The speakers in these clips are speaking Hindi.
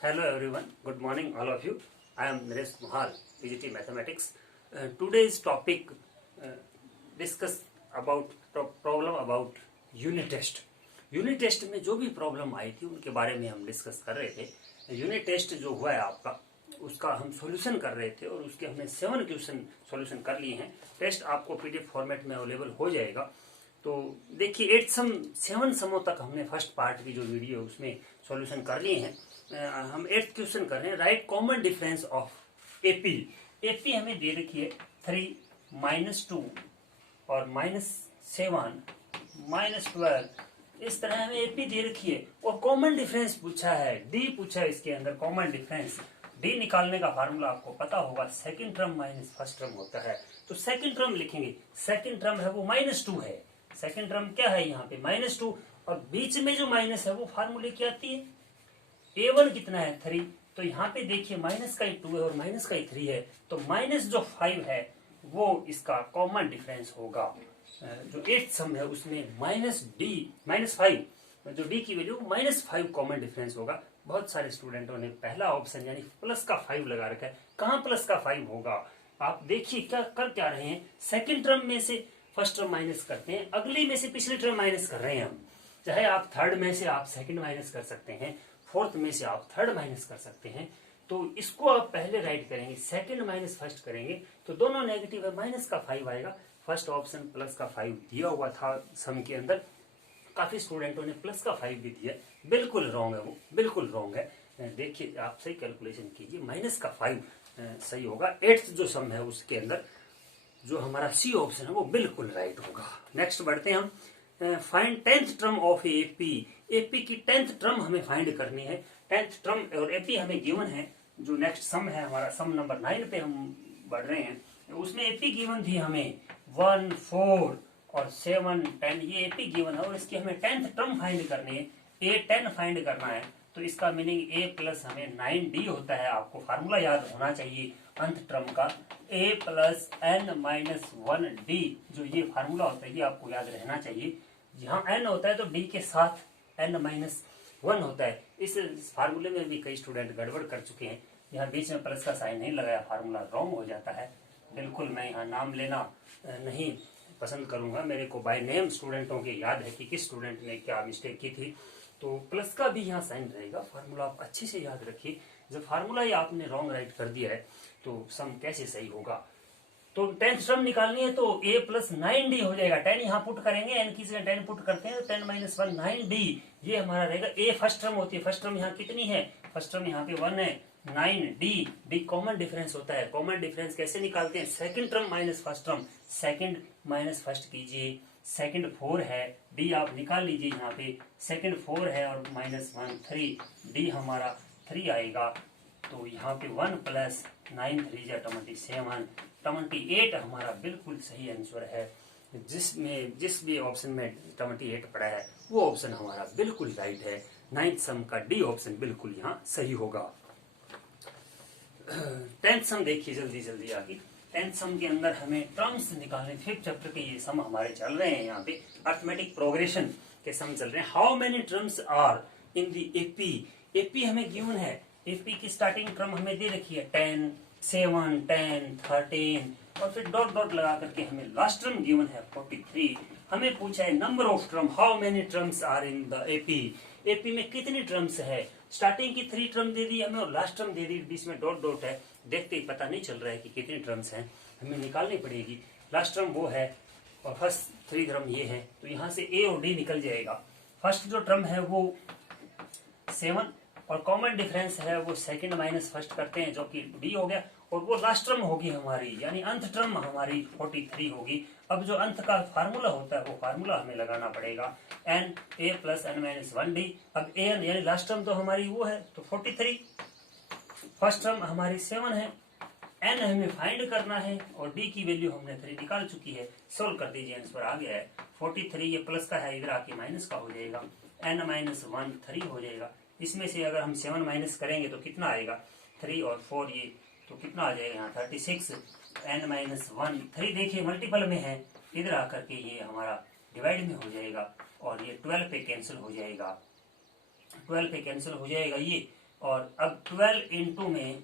Hello everyone, good morning all of you. I am Naresh Mahal, PGT Mathematics. Today's topic discuss about problem about unit test. Unit test में जो भी प्रॉब्लम आई थी उनके बारे में हम डिस्कस कर रहे थे। यूनिट टेस्ट जो हुआ है आपका उसका हम सॉल्यूशन कर रहे थे और उसके हमने 7 क्वेश्चन सॉल्यूशन कर लिए हैं। टेस्ट आपको पीडीएफ फॉर्मेट में अवेलेबल हो जाएगा। तो देखिए 7 समों तक हमने फर्स्ट पार्ट की जो वीडियो उसमें सॉल्यूशन कर लिए हैं। हम 8th क्वेश्चन कर रहे हैं, right common difference of AP. AP हमें दे रखी है 3, -2 और -7, -12, इस तरह हमें एपी दे रखी है और कॉमन डिफरेंस पूछा है, डी पूछा है। इसके अंदर कॉमन डिफरेंस डी निकालने का फार्मूला आपको पता होगा, second term minus first term होता है। तो सेकंड टर्म लिखेंगे, सेकंड टर्म है वो -2 है। सेकंड टर्म क्या है यहाँ पे -2 और बीच में जो माइनस है वो फार्मूले की आती है। A1 कितना है 3, तो यहाँ पे देखिए माइनस का ही 2 है और माइनस का ही 3 है, तो माइनस जो 5 है वो इसका कॉमन डिफरेंस होगा। जो 8th सम है उसमें -5, जो डी की वैल्यू -5 कॉमन डिफरेंस होगा। बहुत सारे स्टूडेंटों ने पहला ऑप्शन यानी प्लस का 5 लगा रखा है। कहाँ प्लस का 5 होगा? आप देखिए क्या रहे हैं, सेकंड टर्म में से फर्स्ट टर्म माइनस करते हैं, अगली में से पिछली टर्म माइनस कर रहे हैं हम। चाहे आप थर्ड में से आप सेकंड माइनस कर सकते हैं, फोर्थ में से आप थर्ड माइनस कर सकते हैं। तो इसको आप पहले राइट करेंगे, सेकंड माइनस फर्स्ट करेंगे तो दोनों नेगेटिव है, माइनस का 5 आएगा। फर्स्ट ऑप्शन प्लस का 5 दिया हुआ था सम के अंदर, काफी स्टूडेंटों ने प्लस का 5 भी दिया, बिल्कुल रॉन्ग है वो, बिल्कुल रॉन्ग है। देखिए आप सही कैलकुलेशन कीजिए, माइनस का 5 सही होगा। 8th जो सम है उसके अंदर जो हमारा सी ऑप्शन है वो बिल्कुल राइट होगा। नेक्स्ट बढ़ते हैं हम, find 10th term of AP. AP की 10th टर्म हमें फाइंड करनी है। 10th टर्म और एपी हमें गिवन है। जो नेक्स्ट सम है हमारा सम नंबर 9 पे हम बढ़ रहे हैं, उसमें एपी गिवन थी हमें 1, 4 और 7, 10, ये एपी गिवन है और इसकी हमें 10th टर्म फाइंड करनी है। A10 फाइंड करना है, तो इसका मीनिंग A प्लस हमें 9D होता है। आपको फार्मूला याद होना चाहिए अंत टर्म का, A प्लस n-1D, जो ये फार्मूला होता है ये आपको याद रहना चाहिए। जहाँ n होता है तो D के साथ n-1 होता है। इस फार्मूले में भी कई स्टूडेंट गड़बड़ कर चुके हैं, यहाँ बीच में प्लस का साइन नहीं लगाया, फार्मूला रॉन्ग हो जाता है। बिल्कुल मैं यहाँ नाम लेना नहीं पसंद करूंगा, मेरे को बाय नेम स्टूडेंटों के याद है कि किस स्टूडेंट ने क्या मिस्टेक की थी। तो प्लस का भी यहाँ साइन रहेगा, फार्मूला आप अच्छे से याद रखिए। जब फार्मूला ही आपने रॉन्ग राइट कर दिया है तो सम कैसे सही होगा। तो 10th टर्म निकालनी है तो A प्लस 9D हो जाएगा। 10 यहाँ पुट करेंगे, n की जगह 10 पुट करते हैं तो 10 - 1 9D, ये हमारा रहेगा। A फर्स्ट टर्म होती है, फर्स्ट टर्म यहाँ कितनी है, फर्स्ट टर्म यहाँ पे 1 है, 9D कॉमन डिफरेंस होता है। कॉमन डिफरेंस कैसे निकालते हैं, second term minus first term, second minus first कीजिए, सेकंड 4 है, D आप निकाल लीजिए यहाँ पे, सेकंड 4 है और -1 3, D हमारा 3 आएगा। तो यहाँ पे 1 प्लस 9 3 27, 28 हमारा बिल्कुल सही आंसर है। जिस भी ऑप्शन में 28 पड़ा है वो ऑप्शन हमारा बिल्कुल राइट है। 9th सम का डी ऑप्शन बिल्कुल यहाँ सही होगा। 10th सम देखिए जल्दी आगे। 10th सम के अंदर हमें टर्म्स निकालने, 5th चैप्टर के ये सम हमारे चल रहे हैं। यहाँ पे अर्थमेटिक प्रोग्रेशन के सम चल रहे हैं। How many terms are in the AP. AP हमें गिवन है, एपी की स्टार्टिंग टर्म हमें दे रखी है 10, 7, 10, 13 और फिर डॉट डॉट लगा करके हमें लास्ट टर्म गिवन है 43। हमें पूछा है number of term, how many terms are in the AP. AP में कितनी टर्म्स है। स्टार्टिंग की 3 टर्म दे दी हमें और लास्ट टर्म दे दी, बीच में डॉट डॉट है, देखते ही पता नहीं चल रहा है कि कितनी टर्म्स हैं, हमें निकालनी पड़ेगी। लास्ट टर्म वो है और फर्स्ट 3 टर्म ये है, तो यहाँ से ए और डी निकल जाएगा। फर्स्ट जो टर्म है वो 7 और कॉमन डिफरेंस है वो सेकंड माइनस फर्स्ट करते हैं जो कि डी हो गया, और वो लास्ट टर्म होगी हमारी, यानी अंत टर्म हमारी 43 होगी। अब जो अंत का फार्मूला होता है वो फार्मूला हमें लगाना पड़ेगा, n a प्लस n-1d। अब an यानी लास्ट टर्म तो हमारी वो है तो 43, फर्स्ट टर्म हमारी 7 है, n हमें फाइंड करना है और d की वैल्यू हमने 3 निकाल चुकी है। सोल्व कर दीजिए, आंसर आ गया है 43। ये प्लस का है, इधर आके माइनस का हो जाएगा, n-1 3 हो जाएगा। इसमें से अगर हम 7 माइनस करेंगे तो कितना आएगा, 3 और 4, ये तो कितना आ जाएगा यहाँ 36, n-1 3 देखिए मल्टीपल में है, इधर आकर के ये हमारा डिवाइड में हो जाएगा और ये 12 पे कैंसिल हो जाएगा, 12 पे कैंसिल हो जाएगा ये, और अब 12 इंटू में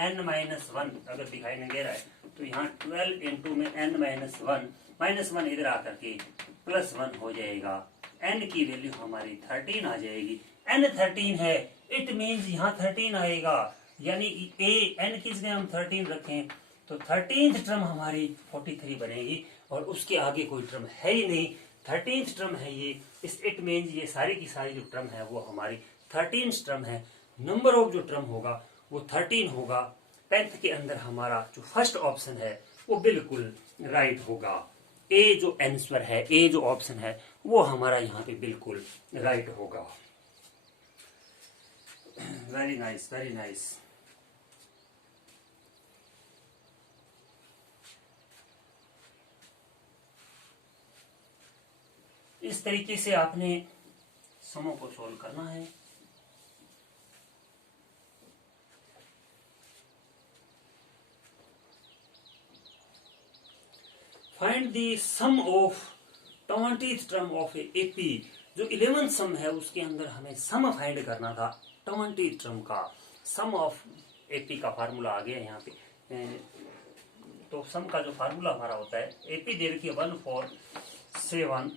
n-1 अगर दिखाई नहीं दे रहा है तो यहाँ 12 इंटू में n-1 -1 इधर आकर के +1 हो जाएगा। n की वैल्यू हमारी 13 आ जाएगी। n 13 है, इट मीन्स यहाँ 13 आएगा, यानी n की जगह हम 13 रखें तो 13th टर्म हमारी 43 बनेगी और उसके आगे कोई टर्म है ही नहीं, 13th टर्म है ये। इस इट मीन्स ये सारी की सारी जो टर्म है वो हमारी 13th टर्म है। नंबर ऑफ जो टर्म होगा वो 13 होगा। 10th के अंदर हमारा जो फर्स्ट ऑप्शन है वो बिल्कुल राइट होगा। ए जो आंसर है, ए जो ऑप्शन है वो हमारा यहाँ पे बिल्कुल राइट होगा। Very nice, very nice. इस तरीके से आपने समों को सोल्व करना है। Find the sum of 20th term of AP. जो 11th सम है उसके अंदर हमें सम फाइंड करना था 20th टर्म का। सम ऑफ एपी का फार्मूला आ गया यहाँ पे। तो सम का जो फार्मूला हमारा होता है, एपी दे रखी है 1 4 7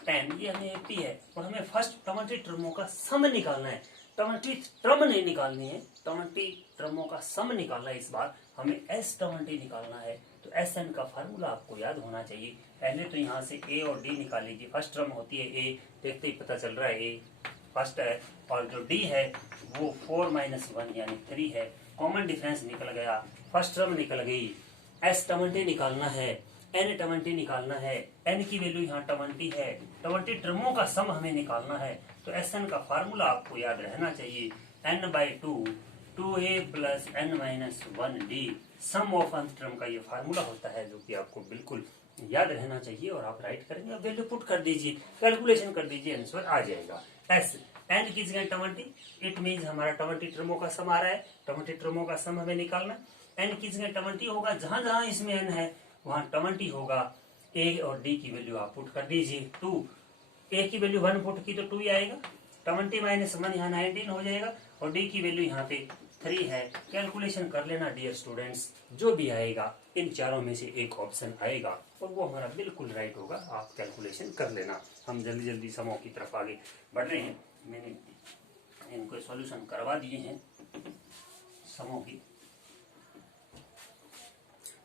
10, ये हमें एपी है और हमें फर्स्ट 20 टर्मों का सम निकालना है। 20 टर्म नहीं निकालनी है, 20 टर्मों का सम निकालना है। इस बार हमें S20 निकालना है। तो SN का फार्मूला आपको याद होना चाहिए। पहले तो यहाँ से A और D निकाल लीजिए। फर्स्ट टर्म होती है A, देखते ही पता चल रहा है A फर्स्ट है, और जो D है वो 4 - 1 यानी 3 है। कॉमन डिफरेंस निकल गया, फर्स्ट टर्म निकल गई। S20 निकालना है, N20 निकालना है। N की वैल्यू यहाँ 20 है। 20 टर्मों का सम हमें निकालना है। तो SN का फार्मूला आपको याद रहना चाहिए, n/2 2a + n-1d। Some of अंत टर्म का ये फार्मूला होता है जो कि आपको बिल्कुल याद रहना चाहिए और आप राइट करेंगे, वैल्यू पुट कर दीजिए, कैलकुलेशन कर दीजिए, आंसर आ जाएगा। S n की जगह 20, इट मीन्स हमारा 20 टर्मों का सम आ रहा है। 20 टर्मों का सम हमें निकालना। n की जगह 20 होगा, जहां जहां इसमें n है वहां 20 होगा। a और d की वैल्यू आप पुट कर दीजिए। 2 a की वैल्यू 1 पुट की तो 2 ही आएगा। 20 - 1 यहाँ 19 हो जाएगा और d की वैल्यू यहाँ पे 3 है। कैलकुलेशन कर लेना डियर स्टूडेंट्स, जो भी आएगा इन चारों में से एक ऑप्शन आएगा और वो हमारा बिल्कुल राइट होगा। आप कैलकुलेशन कर लेना। हम जल्दी जल्दी समों की तरफ आगे बढ़ रहे हैं। मैंने इनको सॉल्यूशन करवा दिए हैं समों की।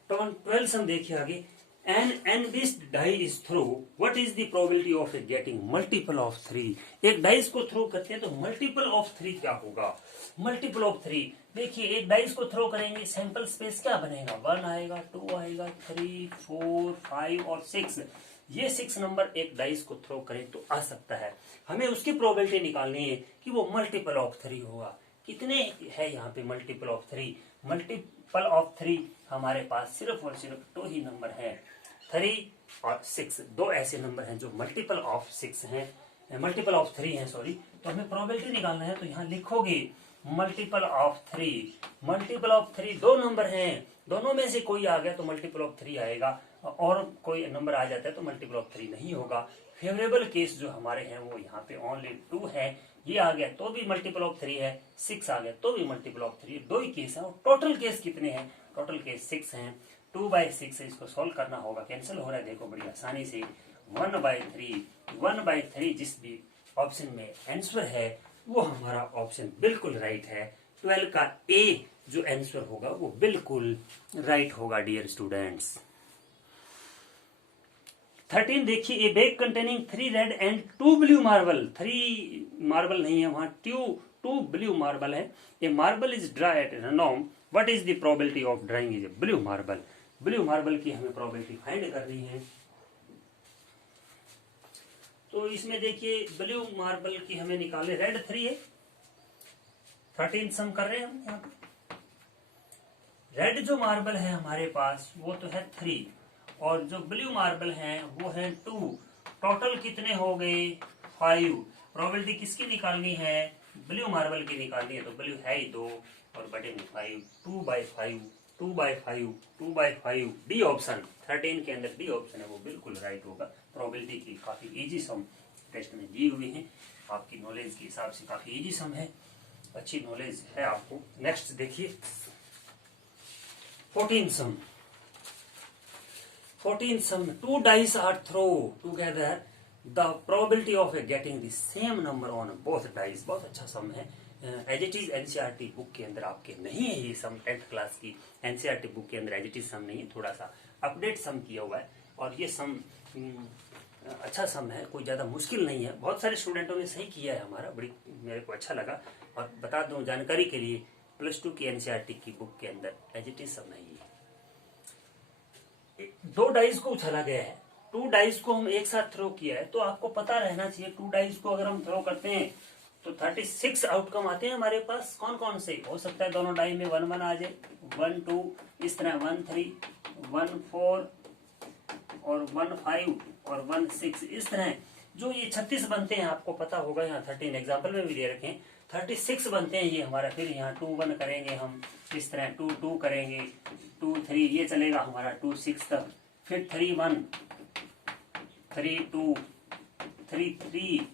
12 सम देखिए आगे। An envisaged die is through. What is the probability of getting multiple of 3? एक डाइस को थ्रो करते हैं तो मल्टीपल ऑफ 3 क्या होगा? मल्टीपल ऑफ 3, देखिए एक डाइस को थ्रो करेंगे, सैंपल स्पेस क्या बनेगा? 1 आएगा, 2 आएगा, 3 4 5 और 6। ये 6 नंबर एक डाइस को थ्रो करें तो आ सकता है। हमें उसकी प्रोबेबिलिटी निकालनी है कि वो मल्टीपल ऑफ 3 होगा। कितने है यहाँ पे मल्टीपल ऑफ 3? मल्टीपल ऑफ 3 हमारे पास सिर्फ और सिर्फ 2 ही नंबर है, 3 और 6। दो ऐसे नंबर हैं जो मल्टीपल ऑफ 6 हैं, मल्टीपल ऑफ 3 हैं, सॉरी। तो हमें प्रोबेबिलिटी निकालना है तो यहाँ लिखोगे मल्टीपल ऑफ 3। मल्टीपल ऑफ 3 दो नंबर हैं, दोनों में से कोई आ गया तो मल्टीपल ऑफ 3 आएगा, और कोई नंबर आ जाता है तो मल्टीपल ऑफ 3 नहीं होगा। फेवरेबल केस जो हमारे हैं वो यहाँ पे ओनली 2 है। ये आ गया तो भी मल्टीपल ऑफ 3 है, 6 आ गया तो भी मल्टीपल ऑफ 3, दो ही केस है। और टोटल केस कितने हैं? टोटल केस 6 हैं। 2/6 इसको सॉल्व करना होगा, कैंसिल हो रहा है, देखो बड़ी आसानी से। 1/3 जिस भी ऑप्शन में आंसर है वो हमारा ऑप्शन बिल्कुल राइट है। 12 का ए जो आंसर होगा वो बिल्कुल राइट होगा डियर स्टूडेंट्स। 13 देखिए, a bag containing 3 red and 2 blue marble. 3 marble नहीं है वहां, 2 ब्लू मार्बल है। A marble is drawn at random, what is the probability of drawing is a blue marble? Blue marble की हमें प्रोबेबिलिटी फाइंड करनी है। तो इसमें देखिए ब्लू मार्बल की हमें निकालने, रेड 3 है, 13 सम कर रहे हैं हम यहाँ पे। रेड जो मार्बल है हमारे पास वो तो है 3 और जो ब्लू मार्बल है वो है 2। टोटल कितने हो गए? 5। प्रोबेबिलिटी किसकी निकालनी है? ब्लू मार्बल की निकालनी है। तो ब्लू है ही 2 और बटे में 5, 2/5 2/5 2/5। डी ऑप्शन 13 के अंदर डी ऑप्शन है वो बिल्कुल राइट होगा। प्रोबेबिलिटी की काफी इजी सम टेस्ट में दी हुई है, आपकी नॉलेज के हिसाब से काफी इजी सम है। अच्छी नॉलेज है आपको। नेक्स्ट देखिए 14 सम। 14 sum, two dice are thrown together, the probability of getting the same number on both dice। बहुत अच्छा सम है। As it is NCERT book के अंदर आपके नहीं है ये सम, 10th क्लास की एनसीईआरटी बुक के अंदर एज इट इज सम नहीं है, थोड़ा सा अपडेट सम किया हुआ है। और ये सम अच्छा सम है, कोई ज्यादा मुश्किल नहीं है। बहुत सारे स्टूडेंटों ने सही किया है हमारा, बड़ी मेरे को अच्छा लगा। और बता दूं जानकारी के लिए, +2 की एनसीईआरटी की बुक के अंदर एज इट इज सम नहीं है। 2 डाइस को उछाला गया है, 2 डाइस को हम एक साथ थ्रो किया है, तो आपको पता रहना चाहिए 2 डाइस को अगर हम थ्रो करते हैं तो 36 आउटकम आते हैं हमारे पास। कौन कौन से हो सकता है? दोनों डाई में 1 1 आ जाए, 1 2, इस तरह 1 3, 1 4 और 1 5 और 1 6, इस तरह जो ये 36 बनते हैं। आपको पता होगा, यहाँ 13 एग्जाम्पल में भी दे रखे हैं, 36 बनते हैं ये हमारा। फिर यहाँ 2 1 करेंगे हम, इस तरह 2 2 करेंगे, 2 3, ये चलेगा हमारा 2 6 तक। फिर 3 1, 3 2, 3 3,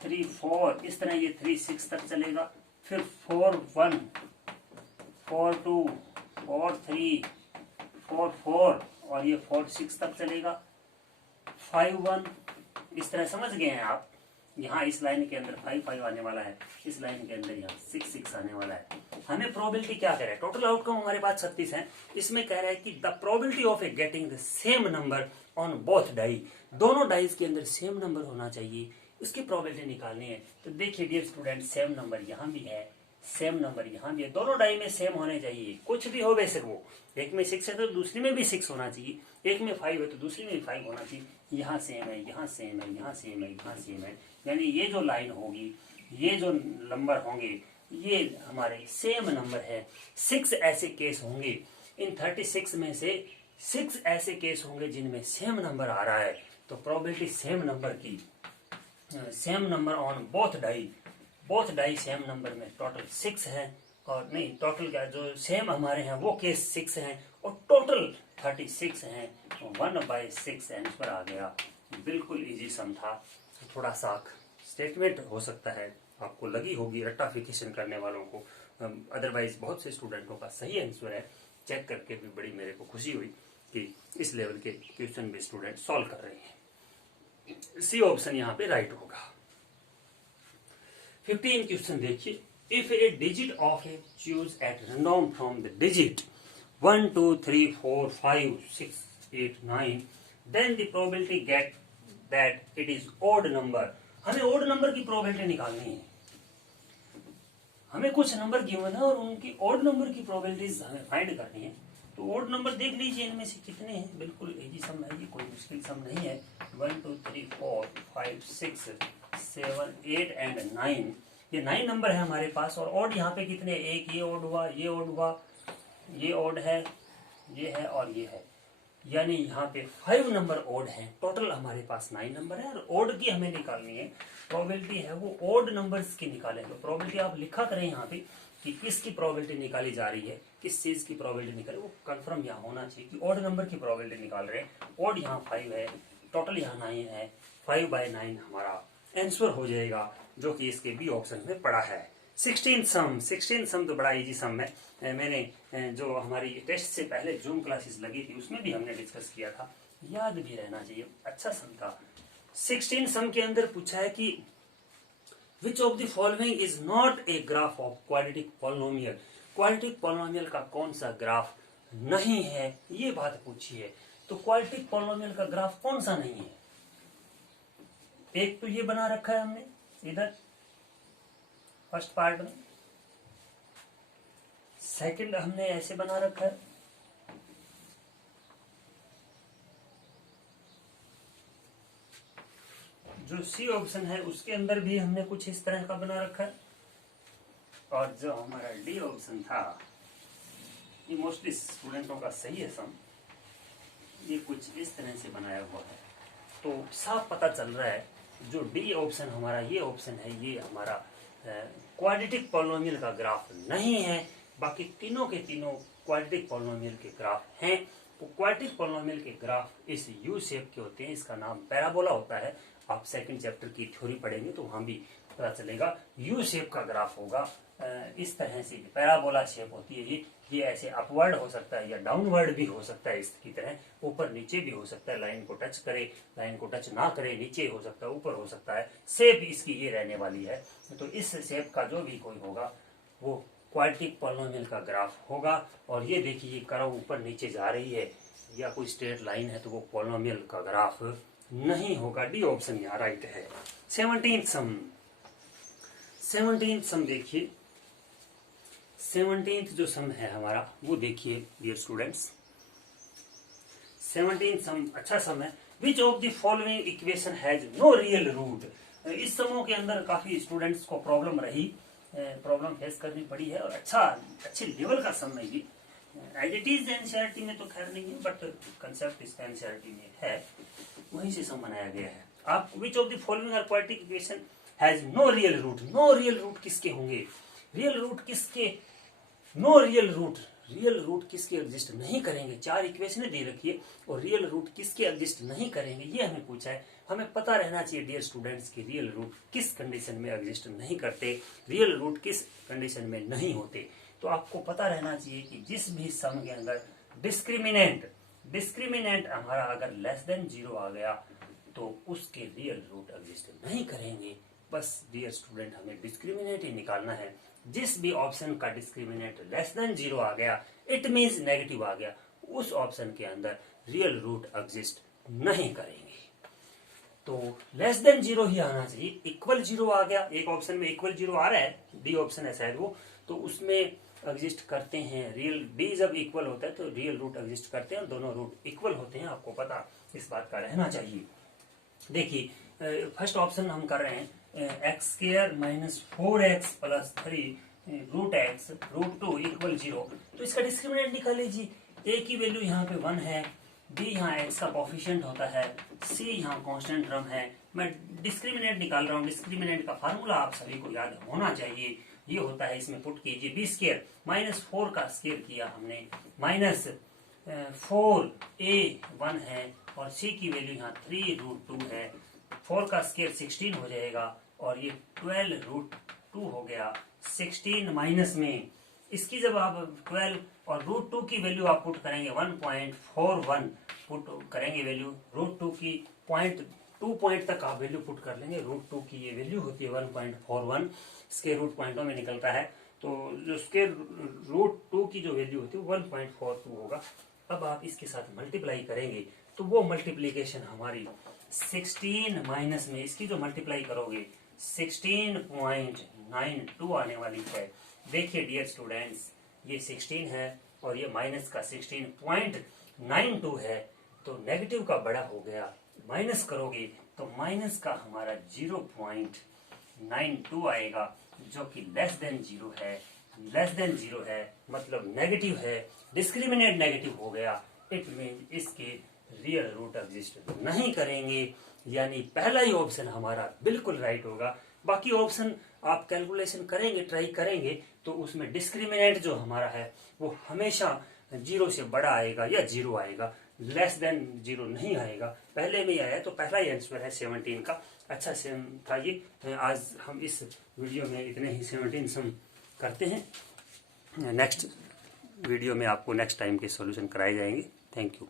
3 4, इस तरह ये 3 6 तक चलेगा। फिर 4 1, 4 2, 4 3, 4 4 और ये 4 6 तक चलेगा। 5 1, इस तरह समझ गए हैं आप। यहाँ इस लाइन के अंदर 5 5 आने वाला है, इस लाइन के अंदर यहाँ 6 6 आने वाला है। हमें प्रोबेबिलिटी क्या कह रहा है? टोटल आउटकम हमारे पास 36 है। इसमें कह रहा है कि the probability of a getting the same number on both die, दोनों डाइस के अंदर सेम नंबर होना चाहिए, उसकी प्रोबेबिलिटी निकालनी है। तो देखिए डियर स्टूडेंट, सेम नंबर यहाँ भी है, सेम नंबर यहाँ भी है, दोनों डाई में सेम होने चाहिए। कुछ भी हो बेशक वो, एक में 6 है तो दूसरी में भी 6 होना चाहिए, एक में 5 है तो दूसरी में भी 5 होना चाहिए। यहाँ सेम है, यहाँ सेम है, यहाँ सेम है, यहाँ सेम है, यानी ये जो लाइन होगी, ये जो नंबर होंगे, ये हमारे सेम नंबर है। 6 ऐसे केस होंगे, इन 36 में से 6 ऐसे केस होंगे जिनमें सेम नंबर आ रहा है। तो प्रोबेबिलिटी सेम नंबर की, same number on both die same number में टोटल 6 है। और नहीं, टोटल क्या, जो सेम हमारे हैं वो केस 6 हैं और टोटल 36 हैं। 1/6 आंसर आ गया। बिल्कुल इजी सम था। थोड़ा सा स्टेटमेंट हो सकता है आपको लगी होगी रट्टाफिकेशन करने वालों को, अदरवाइज बहुत से स्टूडेंटों का सही आंसर है। चेक करके भी बड़ी मेरे को खुशी हुई कि इस लेवल के क्वेश्चन भी स्टूडेंट सॉल्व कर रहे हैं। सी ऑप्शन यहाँ पे राइट होगा। 15 क्वेश्चन देखिए। If a digit of a choose at random from the digit 1 2 3 4 5 6 8 9, then the probability get that it is odd number. हमें ऑड नंबर की प्रोबेबिलिटी निकालनी है। हमें कुछ नंबर गिवन है और उनकी ऑड नंबर की प्रोबेबिलिटीज हमें फाइंड करनी है। तो ऑड नंबर देख लीजिए, इनमें से कितने हैं। बिल्कुल इजी सम है, ये कोई मुश्किल सम नहीं है। 1 2 3 4 5 6 7 8 एंड 9, ये 9 नंबर है हमारे पास। और ऑड यहाँ पे कितने? एक ये ऑड हुआ, ये ऑड हुआ, ये ऑड है, ये है और ये है, यानी यहाँ पे 5 नंबर ऑड है। टोटल हमारे पास 9 नंबर है और ऑड की हमें निकालनी है। प्रोबेबिलिटी है वो ऑड नंबर्स की निकालें। तो प्रोबेबिलिटी आप लिखा करें यहाँ पे कि किसकी प्रोबेबिलिटी निकाली जा रही है, किस चीज की प्रोबेबिलिटी निकाली, वो कंफर्म यहाँ होना चाहिए कि ऑड नंबर की प्रोबेबिलिटी निकाल रहे हैं। ऑड यहाँ 5 है, टोटल यहाँ 9 है, 5/9 हमारा आंसर हो जाएगा, जो कि इसके बी ऑप्शन में पड़ा है। 16 सम तो बड़ा इजी सम है। मैंने जो हमारी टेस्ट से पहले जूम क्लासेस लगी थी उसमें भी हमने डिस्कस किया था, याद भी रहना चाहिए, अच्छा सम था। 16 सम के अंदर पूछा है कि विच of the following is not a graph of quadratic polynomial. Quadratic polynomial का कौन सा ग्राफ नहीं है, ये बात पूछी है। तो क्वाड्रेटिक पॉलिनोमियल का ग्राफ कौन सा नहीं है? एक तो ये बना रखा है हमने इधर फर्स्ट पार्ट में, सेकंड हमने ऐसे बना रखा है, जो सी ऑप्शन है उसके अंदर भी हमने कुछ इस तरह का बना रखा है। और जो हमारा डी ऑप्शन था, ये मोस्टली स्टूडेंटों का सही है सम, ये कुछ इस तरह से बनाया हुआ है। तो साफ पता चल रहा है जो डी ऑप्शन हमारा ये ऑप्शन है, ये हमारा क्वाड्रेटिक पॉलिनोमियल का ग्राफ नहीं है। बाकी तीनों के तीनों क्वाड्रेटिक पॉलिनोमियल के ग्राफ हैं। तो क्वाड्रेटिक पॉलिनोमियल के ग्राफ इस यू शेप के होते हैं, इसका नाम पैराबोला होता है। आप सेकंड चैप्टर की थ्योरी पढ़ेंगे तो वहां भी पता चलेगा। यू शेप का ग्राफ होगा, इस तरह से पैराबोला शेप होती है ये ऐसे अपवर्ड हो सकता है या डाउनवर्ड भी हो सकता है, इसकी तरह ऊपर नीचे भी हो सकता है, लाइन को टच करे, लाइन को टच ना करे, नीचे हो सकता है, ऊपर हो सकता है। शेप इसकी ये रहने वाली है। तो इस शेप का जो भी कोई होगा वो क्वाड्रेटिक पॉलिनोमियल का ग्राफ होगा। और ये देखिए ये कर्व ऊपर नीचे जा रही है या कोई स्ट्रेट लाइन है तो वो पॉलिनोमियल का ग्राफ नहीं होगा। डी ऑप्शन यहाँ राइट है। 17th सम देखिए, 17th जो सम है हमारा वो देखिए डियर स्टूडेंट्स। 17th सम अच्छा सम है। Which of the following equation has no real root. इस समूह के अंदर काफी स्टूडेंट्स को प्रॉब्लम फेस करनी पड़ी है और अच्छे लेवल का सम है ये। एज इट इज एनसीईआरटी में तो खैर नहीं है, बट कंसेप्ट इसका एनसीईआरटी में है, वहीं से सम बनाया गया है। आप which of the following are quadratic equation has no real root. No real root किसके होंगे? रियल रूट किसके? नो रियल रूट किसके एग्जिस्ट नहीं करेंगे? 4 इक्वेशनें दे रखी है और रियल रूट किसके एग्जिस्ट नहीं करेंगे ये हमें पूछा है। हमें पता रहना चाहिए डियर स्टूडेंट्स की रियल रूट किस कंडीशन में एग्जिस्ट नहीं करते, रियल रूट किस कंडीशन में नहीं होते। तो आपको पता रहना चाहिए कि जिस भी सम के अंदर डिस्क्रिमिनेंट हमारा अगर लेस देन 0 आ गया तो उसके रियल रूट एग्जिस्ट नहीं करेंगे। बस डियर स्टूडेंट हमें डिस्क्रिमिनेंट ही निकालना है। जिस भी ऑप्शन का डिस्क्रिमिनेंट लेस देन 0 आ गया, इट मींस नेगेटिव आ गया, उस ऑप्शन के अंदर रियल रूट एग्जिस्ट नहीं करेंगे। तो लेस देन 0 ही आना चाहिए। इक्वल 0 आ गया, एक ऑप्शन में इक्वल 0 आ रहा है, डी ऑप्शन है शायद वो, तो उसमें एग्जिस्ट करते हैं रियल। डी जब इक्वल होता है तो रियल रूट एग्जिस्ट करते हैं, दोनों रूट इक्वल होते हैं, आपको पता इस बात का रहना चाहिए। देखिए फर्स्ट ऑप्शन हम कर रहे हैं X square minus 4x plus 3 root X root 2 equal 0। तो इसका डिस्क्रिमिनेंट निकाल लीजिए। ए की वैल्यू यहाँ पे 1 है, बी यहाँ एक्स का कोफिशिएंट होता है, सी यहाँ कांस्टेंट टर्म है। मैं डिस्क्रिमिनेंट निकाल रहा हूँ। डिस्क्रिमिनेंट का फार्मूला आप सभी को याद होना चाहिए। ये होता है, इसमें पुट कीजिए बी स्क्वायर माइनस 4 का स्क्वायर किया हमने, माइनस 4a1 है और c की वैल्यू यहाँ 3 रूट 2 है। 4 का स्क्वायर 16 हो जाएगा और ये 12 रूट 2 हो गया। 16 माइनस में इसकी जब आप 12 और रूट 2 की वैल्यू आप पुट करेंगे 1.41 पुट करेंगे वैल्यू। रूट 2 की 2 पॉइंट तक आप वैल्यू पुट कर लेंगे। रूट 2 की ये वैल्यू होती है 1.41, स्क्वायर रूट पॉइंटों में निकलता है। तो जो स्क्वायर रूट 2 की जो वैल्यू होती है 1.42 होगा। अब आप इसके साथ मल्टीप्लाई करेंगे तो वो मल्टीप्लीकेशन हमारी 16 माइनस में इसकी जो मल्टीप्लाई करोगे 16.92 आने वाली है। देखिए डियर स्टूडेंट्स, ये 16 है और ये माइनस का 16.92 है, तो नेगेटिव का बड़ा हो गया, माइनस करोगे तो माइनस का हमारा 0.92 आएगा, जो कि लेस देन 0 है। लेस देन 0 है मतलब नेगेटिव है, डिस्क्रिमिनेंट नेगेटिव हो गया, इट मीन इसके रियल रूट एग्जिस्ट नहीं करेंगे। यानी पहला ही ऑप्शन हमारा बिल्कुल राइट होगा। बाकी ऑप्शन आप कैलकुलेशन करेंगे, ट्राई करेंगे, तो उसमें डिस्क्रिमिनेंट जो हमारा है वो हमेशा 0 से बड़ा आएगा या 0 आएगा, लेस देन 0 नहीं आएगा। पहले में आया तो पहला ही आंसर है 17 का। अच्छा सेम था ये। आज हम इस वीडियो में इतने ही 17 सम करते हैं। नेक्स्ट वीडियो में आपको नेक्स्ट टाइम के सॉल्यूशन कराए जाएंगे। Thank you.